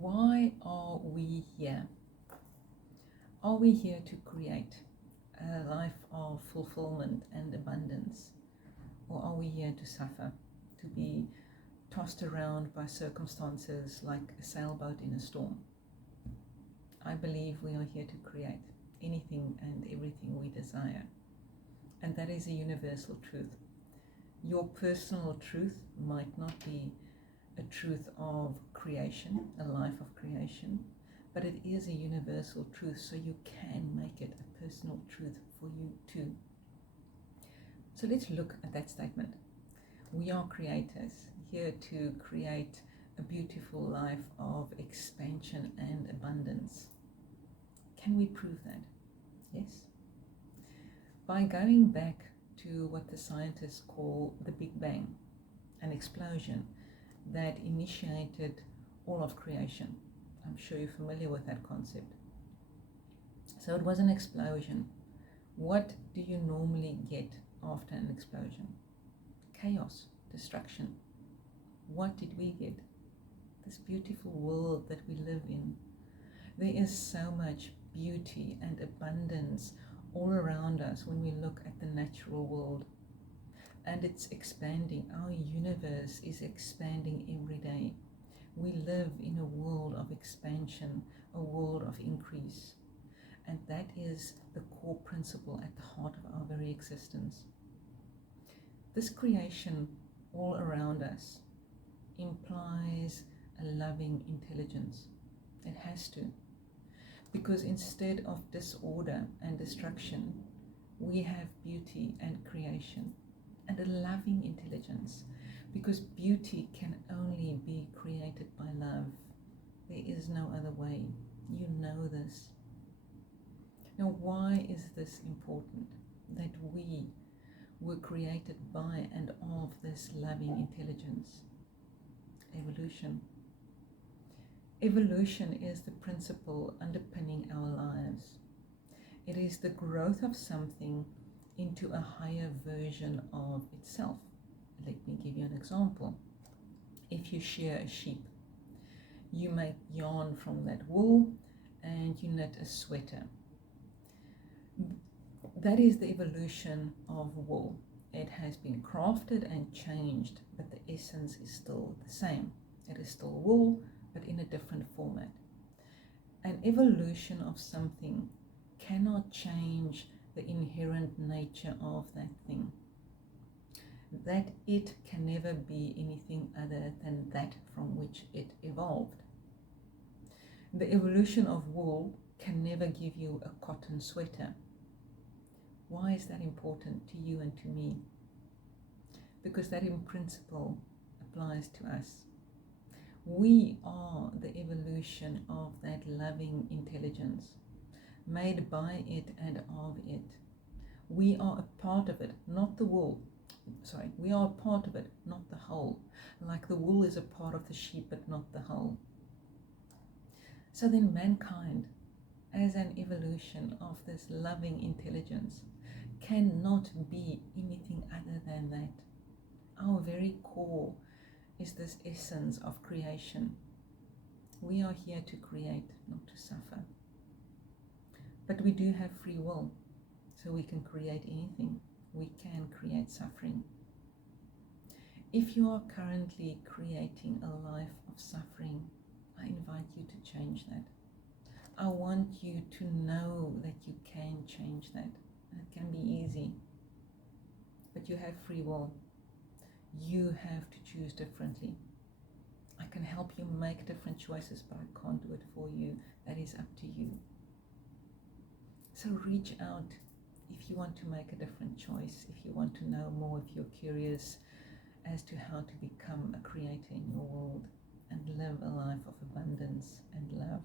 Why are we here? Are we here to create a life of fulfillment and abundance? Or are we here to suffer, to be tossed around by circumstances like a sailboat in a storm? I believe we are here to create anything and everything we desire. And that is a universal truth. Your personal truth might not be a truth of creation, a life of creation, but it is a universal truth, so you can make it a personal truth for you too. So let's look at that statement. We are creators, here to create a beautiful life of expansion and abundance. Can we prove that? Yes. By going back to what the scientists call the Big Bang, an explosion that initiated all of creation. I'm sure you're familiar with that concept. So it was an explosion. What do you normally get after an explosion? Chaos, destruction. What did we get? This beautiful world that we live in. There is so much beauty and abundance all around us when we look at the natural world. And it's expanding. Our universe is expanding every day. We live in a world of expansion, a world of increase. And that is the core principle at the heart of our very existence. This creation all around us implies a loving intelligence. It has to. Because instead of disorder and destruction, we have beauty and creation. And a loving intelligence, because beauty can only be created by love. There is no other way. You know this. Now, why is this important? That we were created by and of this loving intelligence. Evolution. Evolution is the principle underpinning our lives. It is the growth of something into a higher version of itself. Let me give you an example. If you shear a sheep, you make yarn from that wool and you knit a sweater. That is the evolution of wool. It has been crafted and changed, but the essence is still the same. It is still wool, but in a different format. An evolution of something cannot change the inherent nature of that thing. That it can never be anything other than that from which it evolved. The evolution of wool can never give you a cotton sweater. Why is that important to you and to me? Because that in principle applies to us. We are the evolution of that loving intelligence, made by it and of it. We are a part of it, not the wool. We are a part of it, not the whole. Like the wool is a part of the sheep, but not the whole. So then mankind, as an evolution of this loving intelligence, cannot be anything other than that. Our very core is this essence of creation. We are here to create, not to suffer. But we do have free will, so we can create anything. We can create suffering. If you are currently creating a life of suffering, I invite you to change that. I want you to know that you can change that. It can be easy, but you have free will. You have to choose differently. I can help you make different choices, but I can't do it for you. That is up to you. So reach out if you want to make a different choice, if you want to know more, if you're curious as to how to become a creator in your world and live a life of abundance and love.